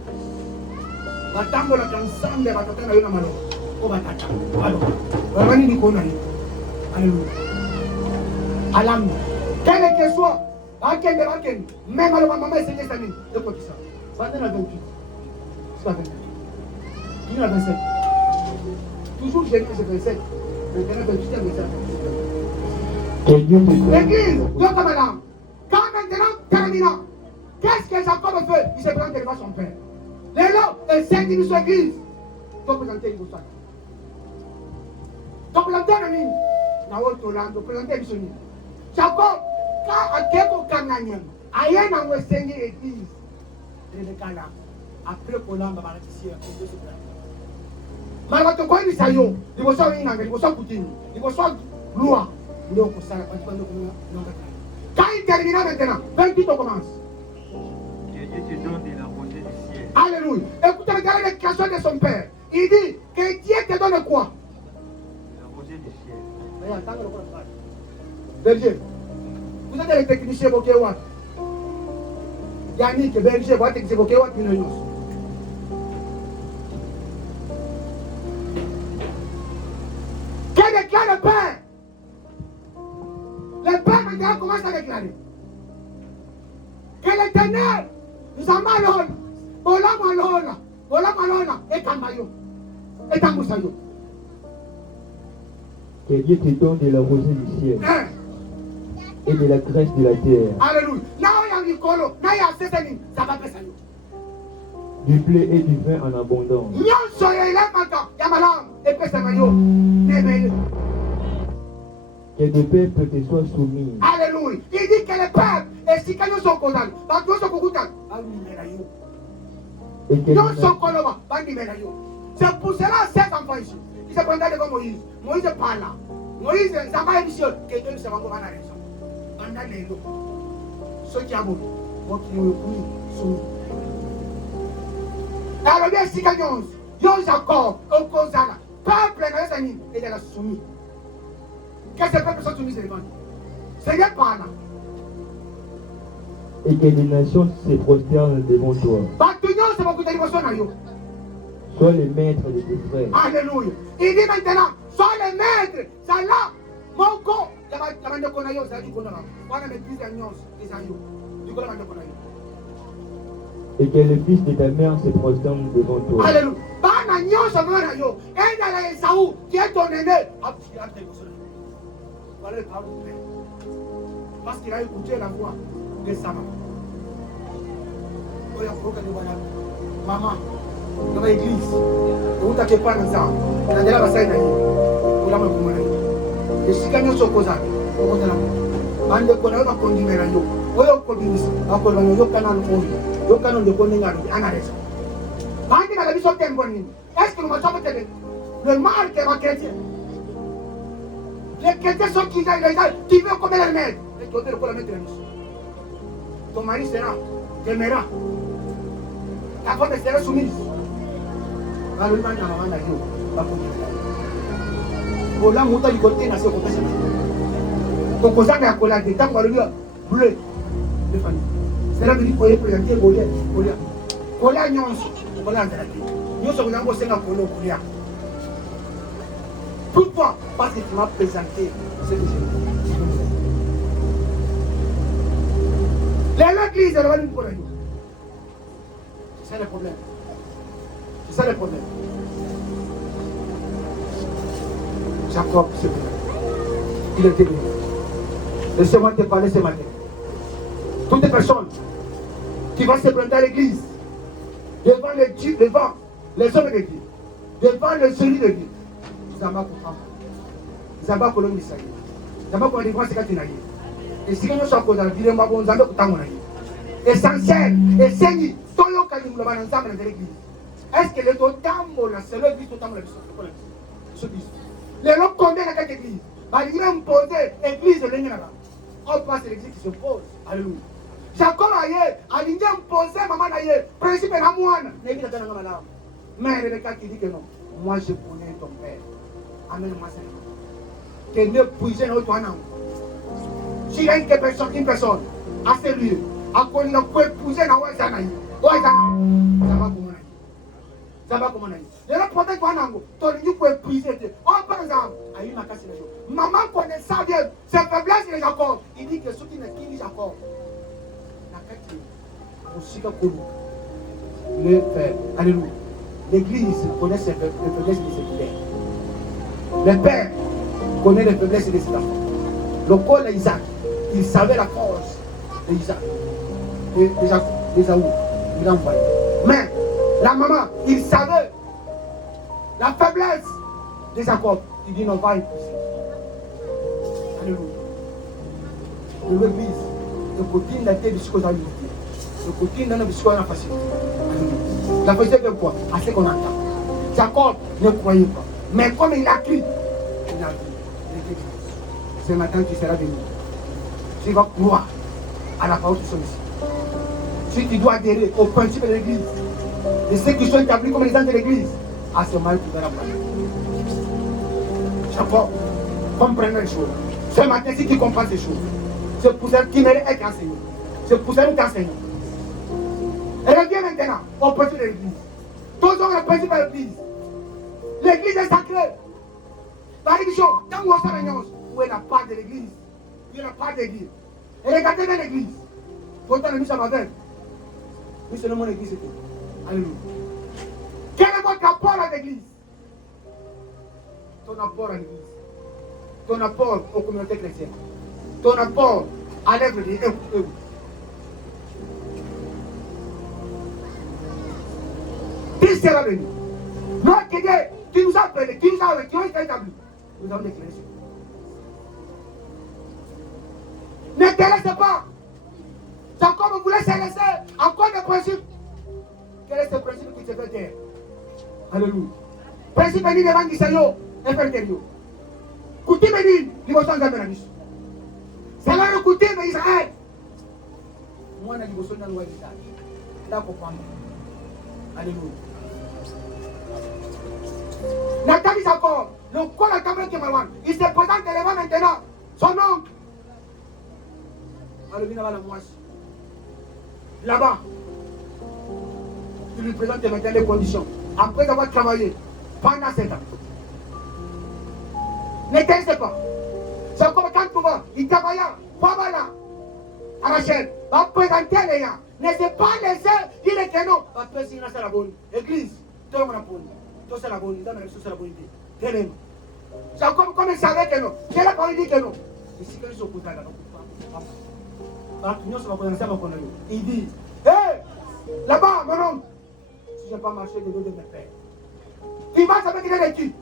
Batambo la ensemble, batata na yona malo. O batata. Alors, vraiment ni qu'on a. Alléluia. Alam. Quel que soit, même alors maman essayer ça ni. De quoi ça? Bandez la 28. C'est la 28. Il y a 27. Toujours j'ai dit que c'est 27. Maintenant 28 et 27. Que Dieu te donne. L'église, Dieu comme là. Quand maintenant, terminant, qu'est-ce que Jacob fait? Il se présente devant son père. Les lots, et c'est une sur l'église. Tu présenter une chose. Tu présenter une mine. Tu présenter une chose. Jacob, quand à quelque cananien, aïe n'a pas enseigné l'église. Après qu'on l'a ici, mais quand on dit ça, il faut soit une angle, il faut soit poutine, il faut soit loi. Quand il termine maintenant, 28 on commence. Que Dieu te donne de la rosée du ciel. Alléluia. Écoutez, regardez les questions de son père. Il dit que Dieu te donne quoi? La rosée du ciel. Berger, vous êtes les techniciens évoqués où? Yannick, Berger, vous êtes évoqués où? Quel déclare le Père? Le Père maintenant commence à déclarer que l'Éternel nous a malhonnés. Voilà, et Kambayo, et Tamboussayo. Que Dieu te donne de la rosée du ciel et de la graisse de la terre, Alléluia. Là où il y a un colo, là il y a un césaline, ça va passer. du blé et du vin en abondance. Nyon soye là maintenant, il y a malheur, et puis ça va yo. Que le peuple te soit soumis. Alléluia. Il dit que le peuple, et si nous sommes contents, parce que nous sommes contents, Et que nous sommes contents, c'est pour cela que ces enfants ici, ils se prennent devant Moïse. Moïse parle là. Moïse, ça va émission, que Dieu ne se rend pas à la raison. Pendant les lots, ceux qui ont voulu, moi qui ont soumis. Alors bien, si quelqu'un, Yon Jacob, au Kozala, peuple et de la soumis. Qu'est-ce que le peuple sont soumis devant nous? C'est bien par là. Et que les nations se prosternent devant toi. C'est beaucoup d'émotions. Sois le maître de tes frères. Alléluia. Il dit maintenant, sois le maître. Ça là, mon corps. Il y a des conailles, ça dit qu'on a. On a des plus d'agneaux, des agneaux. Du coup, il y a des conailles. Et que le fils de ta mère se prosterne devant toi. Alléluia. Ban agneau, ça va agneau. Et dans les Saou, qui est ton aîné. Voilà le parole du Père. Parce qu'il a écouté la voix de sa maman. Maman, dans l'église, vous n'avez pas dans ça. Vous avez la bataille d'ailleurs. Vous l'avez commandé. Et si quelqu'un se pose, vous avez la bande de connaître la conduite. Vous avez conduit. Vous avez le canal de conduite. Vous avez le conduit. Est-ce que nous avons fait le mal qui est ma chrétien? Les chrétiens sont qui veulent combien le mettre? Et tu dois le mettre. Ton mari sera, t'aimera. Ta femme sera soumise. Voilà, monta du côté, n'a pas compris. Ton cousin a collé des temps, bleu. C'est là que tu peux présenter Goliath. Goliath, nous sommes dans le Goliath. Pourquoi? Parce que tu m'as présenté ce que je l'église est là pour nous. C'est ça le problème. C'est ça le problème. Jacob, c'est vrai. Il était bien. Laissez-moi te parler ce matin. Toutes les personnes qui vont se présenter à l'église, devant les dieux, devant les hommes de Dieu, devant les séries de Dieu, Zamba comprend. Zamba colonne Israël. Zamba colonne c'est quand tu as. Et si nous sommes dans la vie de ma bonne Zamba comprend. Essentiel, et Seigneur, tout le monde qui nous l'a ensemble dans l'église. Est-ce que le total, c'est l'église total de l'église? Les gens condamnent la carte d'église. Il y a imposé l'église de l'Église. On passe l'église qui se pose. Alléluia. Jacob a imposé maman d'ailleurs. Principe de la moine. Mais Rebecca qui dit que non. Moi je connais ton père. Amen. Que ne puisse notre nom. S'il y a une personne à ce lieu, à quoi il peut épouser dans le Zanaï. Ça va comme on a dit. Les gens peut-être qu'on a dit qu'on peut épouser. Oh, par exemple, à une macasse. Maman connaît ça bien. C'est faiblesse de Jacob. Il dit que ceux qui ne disent Jacob. La carte, on s'y va pour nous. le Père. Alléluia. L'église connaît les faiblesses de ses pères. Le Père connaît les faiblesses de ses enfants. Le corps d'Isaac, il savait la force d'Isaac, d'Ésaü. Il l'a envoyé. Mais la maman, il savait la faiblesse de Jacob. Il dit non, va épouser. Alléluia. L'église, le côté n'a été de ce qu'on a eu. Le côté n'a pas de ce qu'on a facile. La facilité de quoi? À ce qu'on entend. Jacob ne croyait pas. Mais comme il a crié, il a dit, ce matin tu seras venu. Tu vas croire à la parole de son ici. Si tu dois adhérer au principe de l'église, de ceux qui sont établis comme les gens de l'église, à ce moment tu verras pas. Jacob, comprenez les choses. Ce matin, si tu comprends ces choses, c'est pour ça qu'il mérite être enseigné. C'est pour ça qu'il t'enseigne. Reviens maintenant au principe de l'église. Tous ont le principe de l'église. L'église est sacrée. Par une chose, quand vous avez une où est la part de l'église? Il y a la part de l'église. Et regardez bien l'église. Pourtant, nous sommes avec. Nous sommes mon église. Alléluia. Quel est votre apport à l'église? Ton apport à l'église. Ton apport aux communautés chrétiennes. Ton apport à l'œuvre de Dieu. Qui sera venu? Notre Dieu qui nous a appelés, qui ont été établis. Nous avons déclaré ça. Ne te laisse pas. Jacob voulait se laisser encore des principes. Quel est ce principe qui se fait taire? Alléluia. Principe est dit devant du Seigneur et faire taire. Coutume est dit, il va changer la vie. C'est là le coutume d'Israël. Moi, je suis dans le roi d'Israël. Là, comprendre. Alléluia. Nathan Jacob, le corps de Cameroun Kemarwan, il se présente devant maintenant son oncle. Alléluia, la moisse. Là-bas, il lui présente maintenant les conditions. Après avoir travaillé pendant 7 ans. Ne t'inquiète pas. C'est comme quand tu vas, il travaille, pas mal à Rachel, va présenter les gens. Ne s'est pas laissé dire que non. Va passer dans la bonne église. Tout le monde a bonne. Tout c'est la bonne. Dans la c'est la bonne idée. Tellement. C'est comme il savait que non. Quelle a pas dit que non. Ici, quand ils sont contents là, il dit, hé, là-bas, mon homme, si je n'ai pas marché de dos de mes pères, tu marches avec une équipe.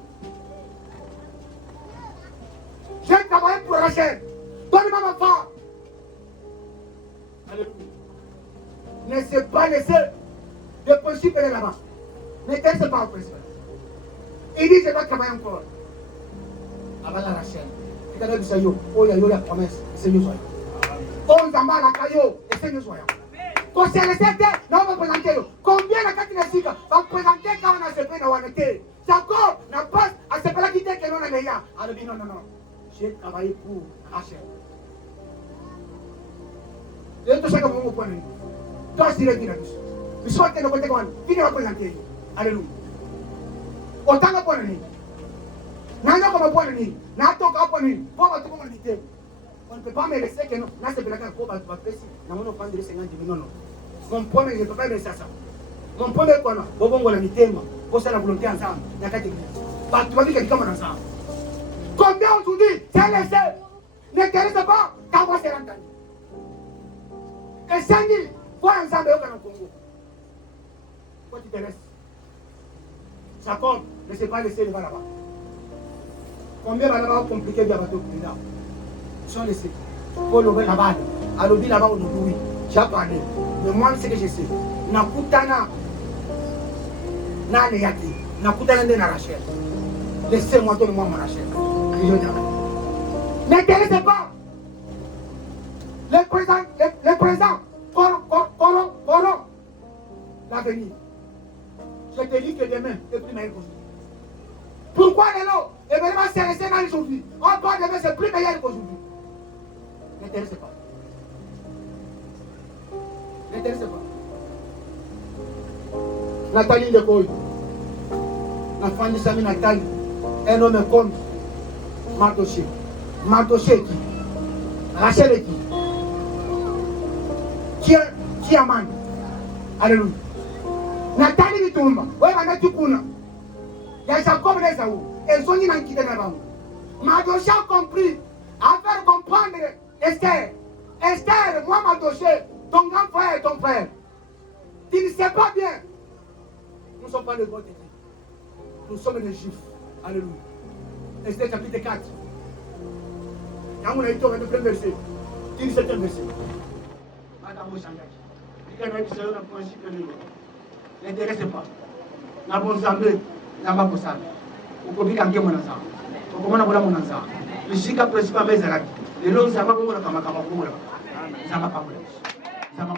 J'ai travaillé pour Rachel. Donne-moi ma femme. Alléluia. Ne s'est pas laissé le principe de là-bas. Ne te laisse pas au principe. Il dit, je dois travailler encore. Avant la Rachel. Et quand il dit, oh, il y a la promesse. Seigneur soit. Oh, il a la caillou. Et Seigneur soit. Quand c'est le 7, nous allons présenter. Combien la carte va présenter quand on a ce prix dans la été? C'est encore, n'a pas à ce prix qui dit que nous on est là. Alors, non, non, non. J'ai travaillé pour Rachel. Et tout ça que vous pouvez. Toi, c'est le dynamisme. Mais soit que nous côté comme qui va présenter. Alléluia. Autant que pour nous. Nana comme pour nous. N'a pas pour nous. Pour tout le monde. On ne peut pas me laisser que non. Là, c'est pour pour va passer. Nous allons prendre 50 000. Non, non. Mon point, je ne peux pas me laisser ça. Mon point est quoi? Bon, on va le thème. Pour ça, la volonté ensemble. Il y a 4 églises. Tu vas dire que tu commences ensemble. Combien aujourd'hui, c'est laissé? Ne te laisse pas, ta voix sera entendue. Et 5 000, vois ensemble au Congo. Pourquoi tu te laisses? Jacob ne s'est pas laissé le là-bas. Combien de là-bas compliqué bien bateau pour là? Ils sont laissés. Pour l'ouvrir là-bas. À l'ouvrir là-bas, on dit oui. J'ai parlé. Mais moi, c'est que je sais. Nakutana. Nane yaki. Nakutana de la Rachel. Laissez-moi donner moi mon Rachel. Ne te laissez pas. Le présent, corrompt l'avenir. Je te dis que demain est plus meilleur qu'aujourd'hui. Pourquoi l'élo? Événement s'est laissé dans aujourd'hui. On parle demain, c'est plus meilleur qu'aujourd'hui. Ne te laissez pas. Ne te laissez pas. Nathalie de Goy. La femme de Samy Nathalie. Un homme comme Mardoché. Mardoché est qui? Rachel est qui? Qui est Aman? Alléluia. Natali bitumba. Ouais, manati kuna. Ya Jacob les aou. Et zoni nan kite na bango. Mardoché a compris. À faire comprendre Esther. Esther, moi Mardoché, ton grand frère et ton frère. Tu ne sais pas bien. Nous ne sommes pas de votre équipe. Nous sommes des juifs. Alléluia. Esther chapitre 4. Quand on a été au premier verset, 17e verset. Madame Moussangaki. Il y a un principe de n'intéresse pas. Na bon zambe, zamba kosala. Ukobika ngie mwana zamba. Ukomona bola mwana zamba. Lishika principe mezaraki. Lelo zamba ko mwana kama ko mwana. Zamba ka mwana. Zamba